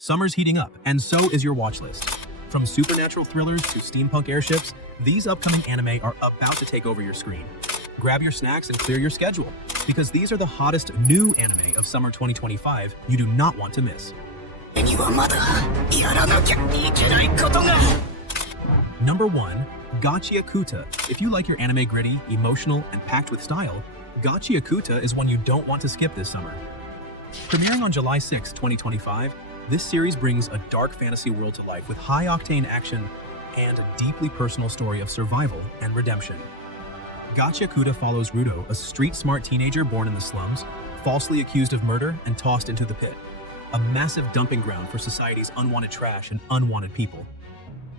Summer's heating up, and so is your watch list. From supernatural thrillers to steampunk airships, these upcoming anime are about to take over your screen. Grab your snacks and clear your schedule, because these are the hottest new anime of summer 2025 you do not want to miss. Number 1. Gachiakuta. If you like your anime gritty, emotional, and packed with style, Gachiakuta is one you don't want to skip this summer. Premiering on July 6, 2025, this series brings a dark fantasy world to life with high-octane action and a deeply personal story of survival and redemption. Gachiakuta follows Rudo, a street-smart teenager born in the slums, falsely accused of murder and tossed into the pit, a massive dumping ground for society's unwanted trash and unwanted people.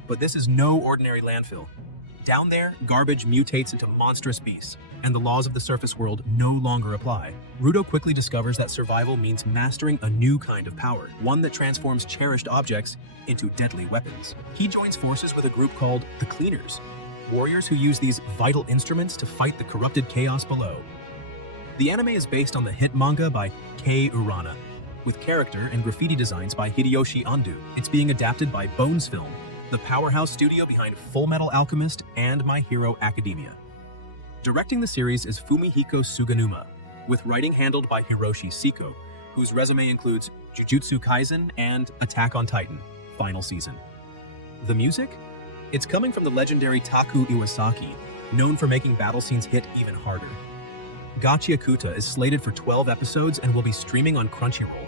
But this is no ordinary landfill. Down there, garbage mutates into monstrous beasts, and the laws of the surface world no longer apply. Rudo quickly discovers that survival means mastering a new kind of power, one that transforms cherished objects into deadly weapons. He joins forces with a group called the Cleaners, warriors who use these vital instruments to fight the corrupted chaos below. The anime is based on the hit manga by Kei Urana, with character and graffiti designs by Hideyoshi Ando. It's being adapted by Bones Film, the powerhouse studio behind Full Metal Alchemist and My Hero Academia. Directing the series is Fumihiko Suganuma, with writing handled by Hiroshi Siko, whose resume includes Jujutsu Kaisen and Attack on Titan, final season. The music? It's coming from the legendary Taku Iwasaki, known for making battle scenes hit even harder. Gachiakuta is slated for 12 episodes and will be streaming on Crunchyroll.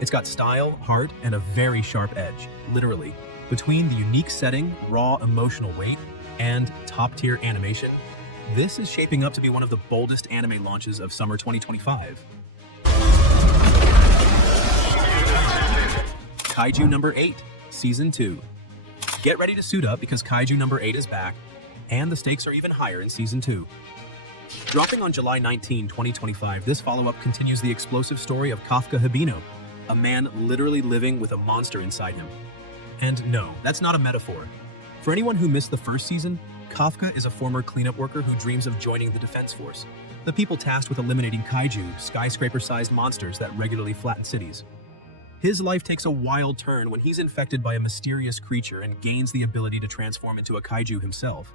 It's got style, heart, and a very sharp edge, literally. Between the unique setting, raw emotional weight, and top-tier animation, this is shaping up to be one of the boldest anime launches of summer 2025. Kaiju No. 8, Season 2. Get ready to suit up because Kaiju No. 8 is back, and the stakes are even higher in Season 2. Dropping on July 19, 2025, this follow-up continues the explosive story of Kafka Hibino, a man literally living with a monster inside him. And no, that's not a metaphor. For anyone who missed the first season, Kafka is a former cleanup worker who dreams of joining the Defense Force, the people tasked with eliminating kaiju, skyscraper-sized monsters that regularly flatten cities. His life takes a wild turn when he's infected by a mysterious creature and gains the ability to transform into a kaiju himself.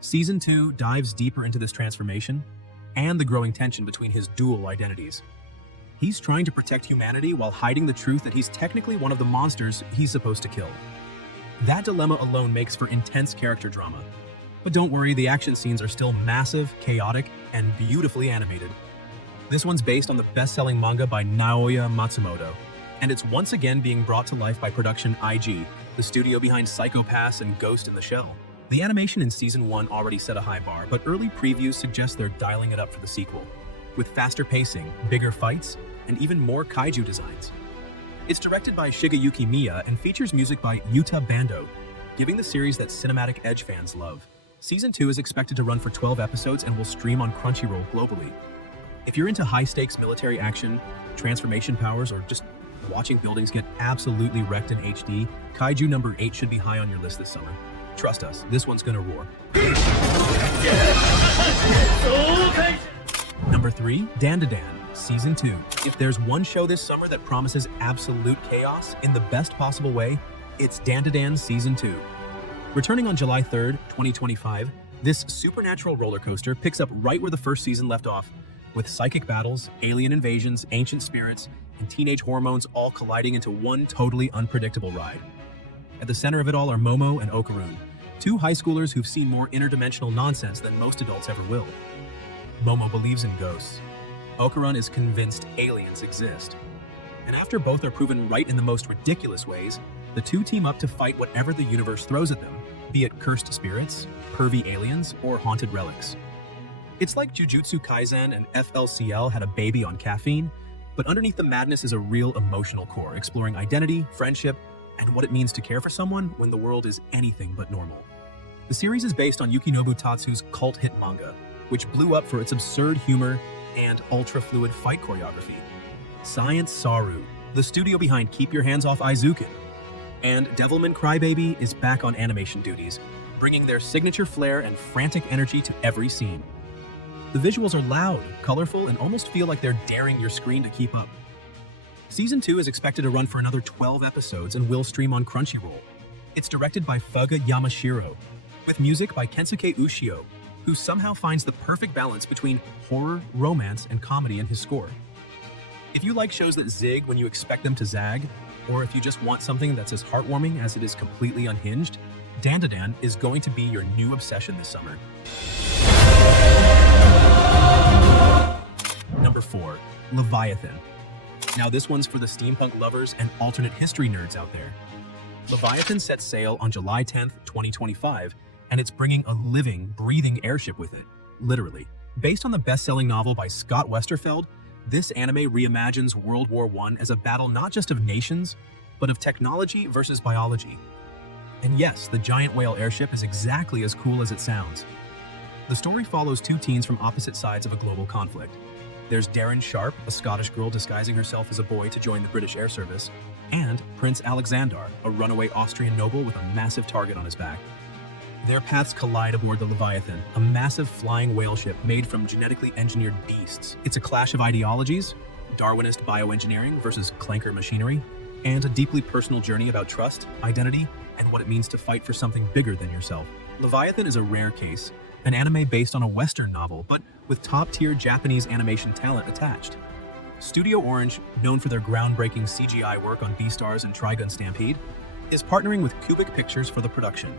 Season 2 dives deeper into this transformation and the growing tension between his dual identities. He's trying to protect humanity while hiding the truth that he's technically one of the monsters he's supposed to kill. That dilemma alone makes for intense character drama. But don't worry, the action scenes are still massive, chaotic, and beautifully animated. This one's based on the best-selling manga by Naoya Matsumoto, and it's once again being brought to life by Production IG, the studio behind Psycho Pass and Ghost in the Shell. The animation in Season 1 already set a high bar, but early previews suggest they're dialing it up for the sequel, with faster pacing, bigger fights, and even more kaiju designs. It's directed by Shigeyuki Miya and features music by Yuta Bando, giving the series that cinematic edge fans love. Season 2 is expected to run for 12 episodes and will stream on Crunchyroll globally. If you're into high-stakes military action, transformation powers, or just watching buildings get absolutely wrecked in HD, Kaiju No. 8 should be high on your list this summer. Trust us, this one's gonna roar. Number 3, Dandadan, Season 2. If there's one show this summer that promises absolute chaos in the best possible way, it's Dandadan Season 2. Returning on July 3rd, 2025, this supernatural roller coaster picks up right where the first season left off, with psychic battles, alien invasions, ancient spirits, and teenage hormones all colliding into one totally unpredictable ride. At the center of it all are Momo and Okarun, two high schoolers who've seen more interdimensional nonsense than most adults ever will. Momo believes in ghosts. Okarun is convinced aliens exist. And after both are proven right in the most ridiculous ways, the two team up to fight whatever the universe throws at them, be it cursed spirits, pervy aliens, or haunted relics. It's like Jujutsu Kaisen and FLCL had a baby on caffeine, but underneath the madness is a real emotional core, exploring identity, friendship, and what it means to care for someone when the world is anything but normal. The series is based on Yukinobu Tatsu's cult hit manga, which blew up for its absurd humor and ultra-fluid fight choreography. Science Saru, the studio behind Keep Your Hands Off Aizuken, and Devilman Crybaby is back on animation duties, bringing their signature flair and frantic energy to every scene. The visuals are loud, colorful, and almost feel like they're daring your screen to keep up. Season 2 is expected to run for another 12 episodes and will stream on Crunchyroll. It's directed by Fuga Yamashiro, with music by Kensuke Ushio, who somehow finds the perfect balance between horror, romance, and comedy in his score. If you like shows that zig when you expect them to zag, or if you just want something that's as heartwarming as it is completely unhinged, Dandadan is going to be your new obsession this summer. Number 4. Leviathan. Now this one's for the steampunk lovers and alternate history nerds out there. Leviathan sets sail on July 10th, 2025, and it's bringing a living, breathing airship with it, literally. Based on the best-selling novel by Scott Westerfeld, this anime reimagines World War I as a battle not just of nations, but of technology versus biology. And yes, the giant whale airship is exactly as cool as it sounds. The story follows two teens from opposite sides of a global conflict. There's Darren Sharp, a Scottish girl disguising herself as a boy to join the British Air Service, and Prince Alexander, a runaway Austrian noble with a massive target on his back. Their paths collide aboard the Leviathan, a massive flying whale ship made from genetically engineered beasts. It's a clash of ideologies, Darwinist bioengineering versus clanker machinery, and a deeply personal journey about trust, identity, and what it means to fight for something bigger than yourself. Leviathan is a rare case, an anime based on a Western novel, but with top-tier Japanese animation talent attached. Studio Orange, known for their groundbreaking CGI work on Beastars and Trigun Stampede, is partnering with Cubic Pictures for the production.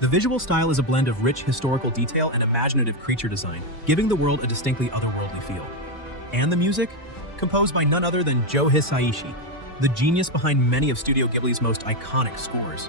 The visual style is a blend of rich historical detail and imaginative creature design, giving the world a distinctly otherworldly feel. And the music? Composed by none other than Joe Hisaishi, the genius behind many of Studio Ghibli's most iconic scores.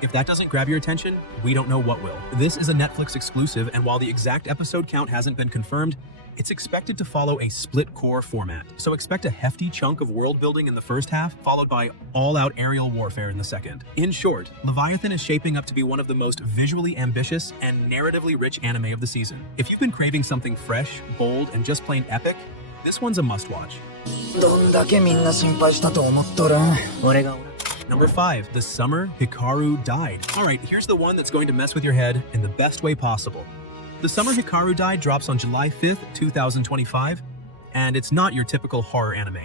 If that doesn't grab your attention, we don't know what will. This is a Netflix exclusive, and while the exact episode count hasn't been confirmed, it's expected to follow a split-core format. So expect a hefty chunk of world building in the first half, followed by all-out aerial warfare in the second. In short, Leviathan is shaping up to be one of the most visually ambitious and narratively rich anime of the season. If you've been craving something fresh, bold, and just plain epic, this one's a must-watch. Number 5. The Summer Hikaru Died. Alright, here's the one that's going to mess with your head in the best way possible. The Summer Hikaru Died drops on July 5th, 2025, and it's not your typical horror anime.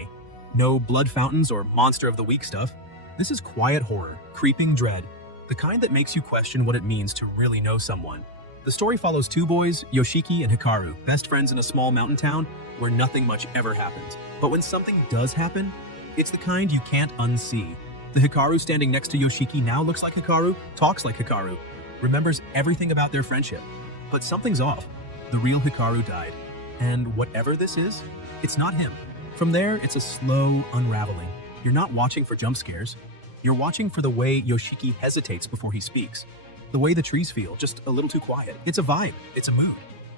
No blood fountains or monster of the week stuff. This is quiet horror, creeping dread, the kind that makes you question what it means to really know someone. The story follows two boys, Yoshiki and Hikaru, best friends in a small mountain town where nothing much ever happens. But when something does happen, it's the kind you can't unsee. The Hikaru standing next to Yoshiki now looks like Hikaru, talks like Hikaru, remembers everything about their friendship. But something's off. The real Hikaru died. And whatever this is, it's not him. From there, it's a slow unraveling. You're not watching for jump scares. You're watching for the way Yoshiki hesitates before he speaks. The way the trees feel, just a little too quiet. It's a vibe, it's a mood.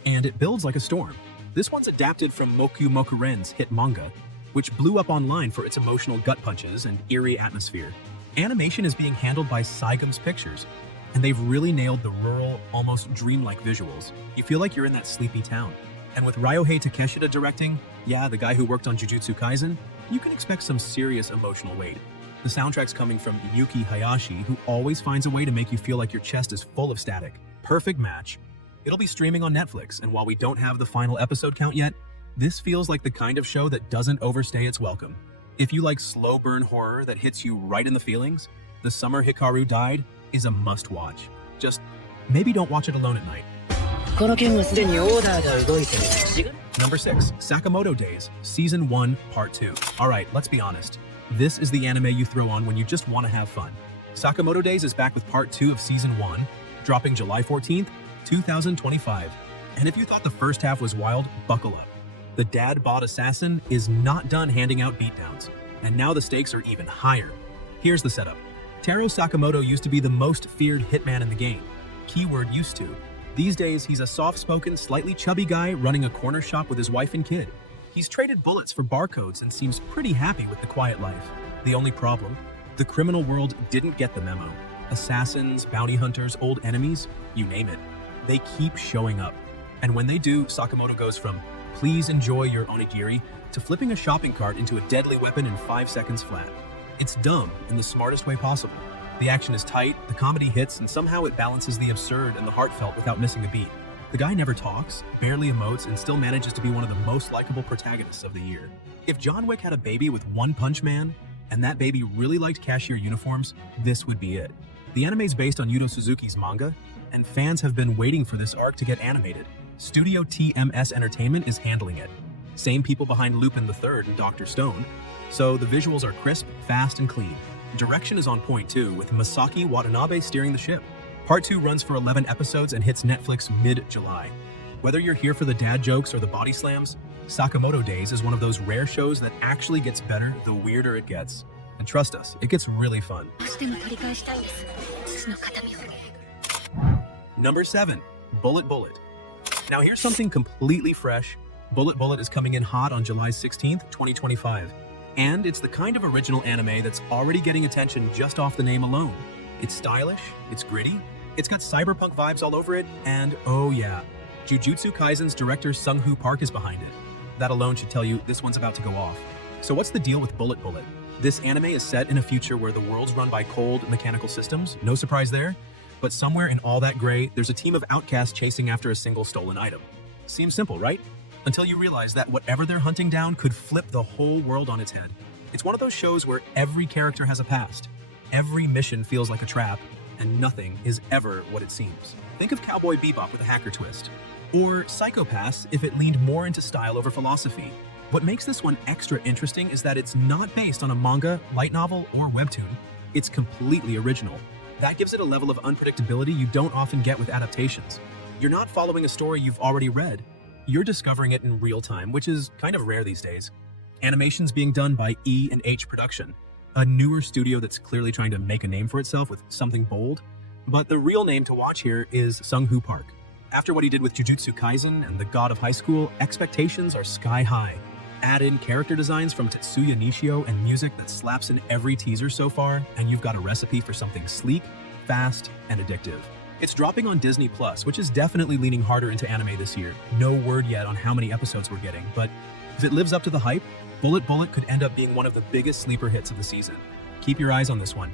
And it builds like a storm. This one's adapted from Moku Mokuren's hit manga, which blew up online for its emotional gut punches and eerie atmosphere. Animation is being handled by Saigam's Pictures, and they've really nailed the rural, almost dreamlike visuals. You feel like you're in that sleepy town. And with Ryohei Takeshita directing, yeah, the guy who worked on Jujutsu Kaisen, you can expect some serious emotional weight. The soundtrack's coming from Yuki Hayashi, who always finds a way to make you feel like your chest is full of static. Perfect match. It'll be streaming on Netflix, and while we don't have the final episode count yet, this feels like the kind of show that doesn't overstay its welcome. If you like slow burn horror that hits you right in the feelings, The Summer Hikaru Died is a must-watch. Just maybe don't watch it alone at night. Number 6. Sakamoto Days, Season 1, Part 2. Alright, let's be honest. This is the anime you throw on when you just want to have fun. Sakamoto Days is back with Part 2 of Season 1, dropping July 14th, 2025. And if you thought the first half was wild, buckle up. The dad-bod assassin is not done handing out beatdowns, and now the stakes are even higher. Here's the setup. Taro Sakamoto used to be the most feared hitman in the game. Keyword used to. These days, he's a soft-spoken, slightly chubby guy running a corner shop with his wife and kid. He's traded bullets for barcodes and seems pretty happy with the quiet life. The only problem? The criminal world didn't get the memo. Assassins, bounty hunters, old enemies, you name it. They keep showing up. And when they do, Sakamoto goes from "please enjoy your onigiri" to flipping a shopping cart into a deadly weapon in 5 seconds flat. It's dumb in the smartest way possible. The action is tight, the comedy hits, and somehow it balances the absurd and the heartfelt without missing a beat. The guy never talks, barely emotes, and still manages to be one of the most likable protagonists of the year. If John Wick had a baby with One Punch Man, and that baby really liked cashier uniforms, this would be it. The anime is based on Yuto Suzuki's manga, and fans have been waiting for this arc to get animated. Studio TMS Entertainment is handling it. Same people behind Lupin III and Dr. Stone, so the visuals are crisp, fast, and clean. Direction is on point too, with Masaki Watanabe steering the ship. Part 2 runs for 11 episodes and hits Netflix mid-July. Whether you're here for the dad jokes or the body slams, Sakamoto Days is one of those rare shows that actually gets better the weirder it gets. And trust us, it gets really fun. Number 7. Bullet Bullet. Now here's something completely fresh. Bullet Bullet is coming in hot on July 16th, 2025. And it's the kind of original anime that's already getting attention just off the name alone. It's stylish, it's gritty, it's got cyberpunk vibes all over it, and oh yeah, Jujutsu Kaisen's director Sung-Hoo Park is behind it. That alone should tell you this one's about to go off. So what's the deal with Bullet Bullet? This anime is set in a future where the world's run by cold, mechanical systems, no surprise there, but somewhere in all that gray, there's a team of outcasts chasing after a single stolen item. Seems simple, right? Until you realize that whatever they're hunting down could flip the whole world on its head. It's one of those shows where every character has a past. Every mission feels like a trap, and nothing is ever what it seems. Think of Cowboy Bebop with a hacker twist. Or Psycho-Pass if it leaned more into style over philosophy. What makes this one extra interesting is that it's not based on a manga, light novel, or webtoon. It's completely original. That gives it a level of unpredictability you don't often get with adaptations. You're not following a story you've already read. You're discovering it in real time, which is kind of rare these days. Animation's being done by E&H Production, a newer studio that's clearly trying to make a name for itself with something bold. But the real name to watch here is Sung-Hoo Park. After what he did with Jujutsu Kaisen and The God of High School, expectations are sky high. Add in character designs from Tetsuya Nishio and music that slaps in every teaser so far, and you've got a recipe for something sleek, fast, and addictive. It's dropping on Disney+, which is definitely leaning harder into anime this year. No word yet on how many episodes we're getting, but if it lives up to the hype, Bullet Bullet could end up being one of the biggest sleeper hits of the season. Keep your eyes on this one.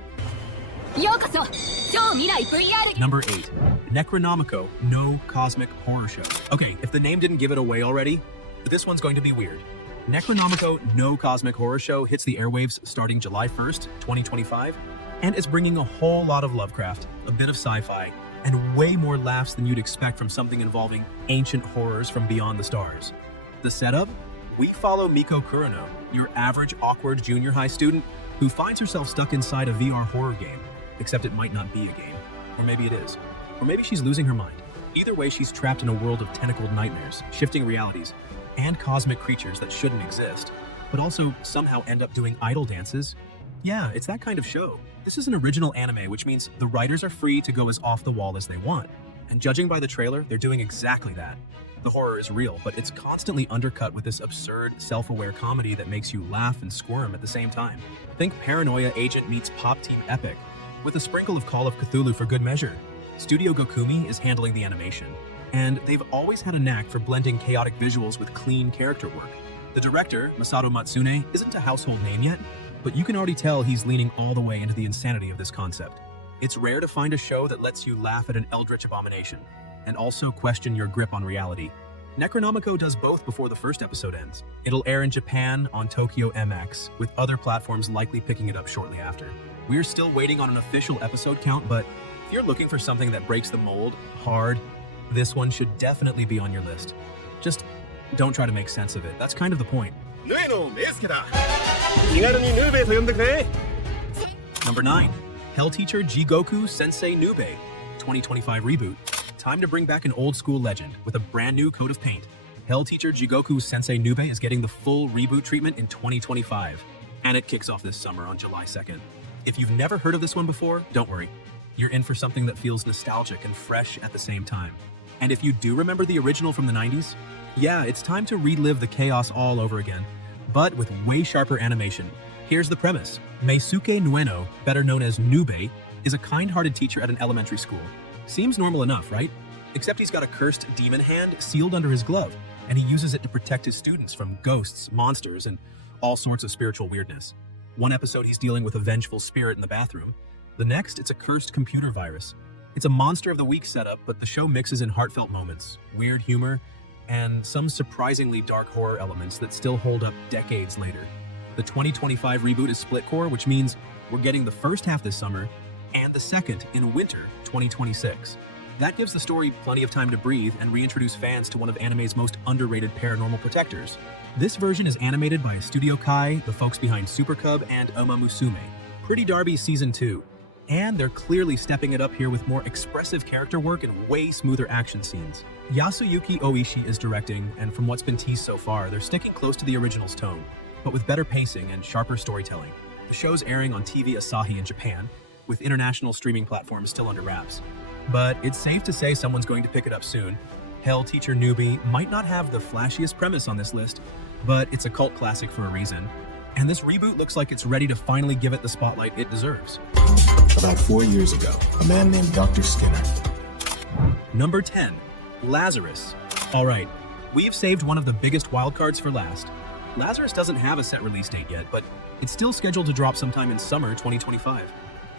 Number 8. Necronomico No Cosmic Horror Show. Okay, if the name didn't give it away already, this one's going to be weird. Necronomico No Cosmic Horror Show hits the airwaves starting July 1st, 2025, and it's bringing a whole lot of Lovecraft, a bit of sci-fi, and way more laughs than you'd expect from something involving ancient horrors from beyond the stars. The setup? We follow Miko Kurano, your average awkward junior high student who finds herself stuck inside a VR horror game, except it might not be a game. Or maybe it is. Or maybe she's losing her mind. Either way, she's trapped in a world of tentacled nightmares, shifting realities, and cosmic creatures that shouldn't exist, but also somehow end up doing idol dances. Yeah, it's that kind of show. This is an original anime, which means the writers are free to go as off the wall as they want. And judging by the trailer, they're doing exactly that. The horror is real, but it's constantly undercut with this absurd, self-aware comedy that makes you laugh and squirm at the same time. Think Paranoia Agent meets Pop Team Epic, with a sprinkle of Call of Cthulhu for good measure. Studio Gokumi is handling the animation, and they've always had a knack for blending chaotic visuals with clean character work. The director, Masato Matsune, isn't a household name yet, but you can already tell he's leaning all the way into the insanity of this concept. It's rare to find a show that lets you laugh at an eldritch abomination, and also question your grip on reality. Necronomico does both before the first episode ends. It'll air in Japan on Tokyo MX, with other platforms likely picking it up shortly after. We're still waiting on an official episode count, but if you're looking for something that breaks the mold hard, this one should definitely be on your list. Just don't try to make sense of it. That's kind of the point. Number 9. Hell Teacher Jigoku Sensei Nūbē, 2025 reboot. Time to bring back an old school legend with a brand new coat of paint. Hell Teacher Jigoku Sensei Nūbē is getting the full reboot treatment in 2025, and it kicks off this summer on July 2nd. If you've never heard of this one before, don't worry. You're in for something that feels nostalgic and fresh at the same time. And if you do remember the original from the 90s, yeah, it's time to relive the chaos all over again, but with way sharper animation. Here's the premise. Meisuke Nueno, better known as Nūbē, is a kind-hearted teacher at an elementary school. Seems normal enough, right? Except he's got a cursed demon hand sealed under his glove, and he uses it to protect his students from ghosts, monsters, and all sorts of spiritual weirdness. One episode he's dealing with a vengeful spirit in the bathroom. The next, it's a cursed computer virus. It's a monster of the week setup, but the show mixes in heartfelt moments, weird humor, and some surprisingly dark horror elements that still hold up decades later. The 2025 reboot is split core, which means we're getting the first half this summer and the second in winter 2026. That gives the story plenty of time to breathe and reintroduce fans to one of anime's most underrated paranormal protectors. This version is animated by Studio Kai, the folks behind Super Cub and Uma Musume, Pretty Derby Season 2. And they're clearly stepping it up here with more expressive character work and way smoother action scenes. Yasuyuki Oishi is directing, and from what's been teased so far, they're sticking close to the original's tone, but with better pacing and sharper storytelling. The show's airing on TV Asahi in Japan, with international streaming platforms still under wraps. But it's safe to say someone's going to pick it up soon. Hell Teacher Nūbē might not have the flashiest premise on this list, but it's a cult classic for a reason. And this reboot looks like it's ready to finally give it the spotlight it deserves. About 4 years ago, a man named Dr. Skinner. Number 10, Lazarus. All right, we've saved one of the biggest wildcards for last. Lazarus doesn't have a set release date yet, but it's still scheduled to drop sometime in summer 2025.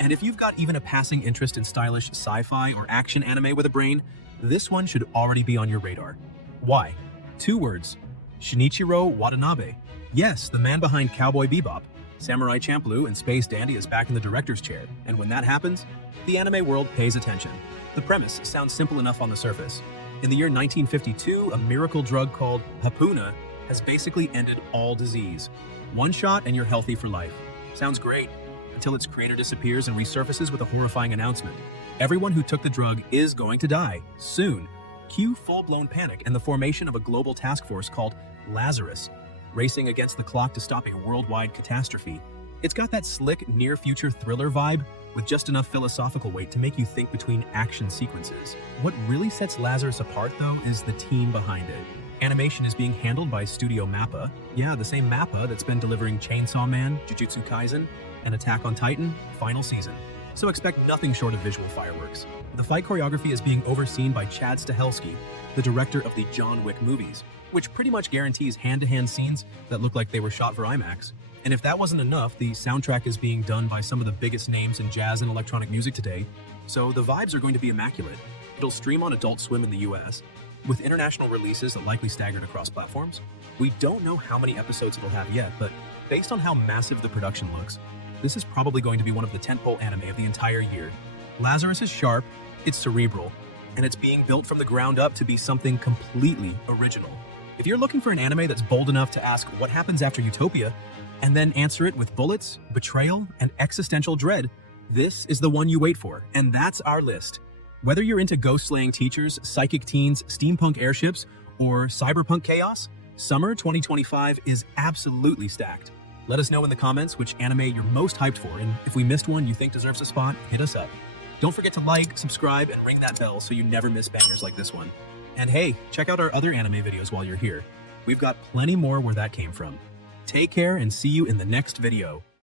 And if you've got even a passing interest in stylish sci-fi or action anime with a brain, this one should already be on your radar. Why? 2 words. Shinichiro Watanabe. Yes, the man behind Cowboy Bebop. Samurai Champloo and Space Dandy is back in the director's chair, and when that happens, the anime world pays attention. The premise sounds simple enough on the surface. In the year 1952, a miracle drug called Hapuna has basically ended all disease. One shot and you're healthy for life. Sounds great, until its creator disappears and resurfaces with a horrifying announcement. Everyone who took the drug is going to die, soon. Cue full-blown panic and the formation of a global task force called Lazarus, racing against the clock to stop a worldwide catastrophe. It's got that slick, near-future thriller vibe, with just enough philosophical weight to make you think between action sequences. What really sets Lazarus apart, though, is the team behind it. Animation is being handled by Studio Mappa. Yeah, the same Mappa that's been delivering Chainsaw Man, Jujutsu Kaisen, and Attack on Titan, final season. So expect nothing short of visual fireworks. The fight choreography is being overseen by Chad Stahelski, the director of the John Wick movies, which pretty much guarantees hand-to-hand scenes that look like they were shot for IMAX. And if that wasn't enough, the soundtrack is being done by some of the biggest names in jazz and electronic music today, so the vibes are going to be immaculate. It'll stream on Adult Swim in the US, with international releases that likely staggered across platforms. We don't know how many episodes it'll have yet, but based on how massive the production looks, this is probably going to be one of the tentpole anime of the entire year. Lazarus is sharp, it's cerebral, and it's being built from the ground up to be something completely original. If you're looking for an anime that's bold enough to ask what happens after Utopia, and then answer it with bullets, betrayal, and existential dread, this is the one you wait for, and that's our list. Whether you're into ghost-slaying teachers, psychic teens, steampunk airships, or cyberpunk chaos, summer 2025 is absolutely stacked. Let us know in the comments which anime you're most hyped for, and if we missed one you think deserves a spot, hit us up. Don't forget to like, subscribe, and ring that bell so you never miss bangers like this one. And hey, check out our other anime videos while you're here. We've got plenty more where that came from. Take care and see you in the next video.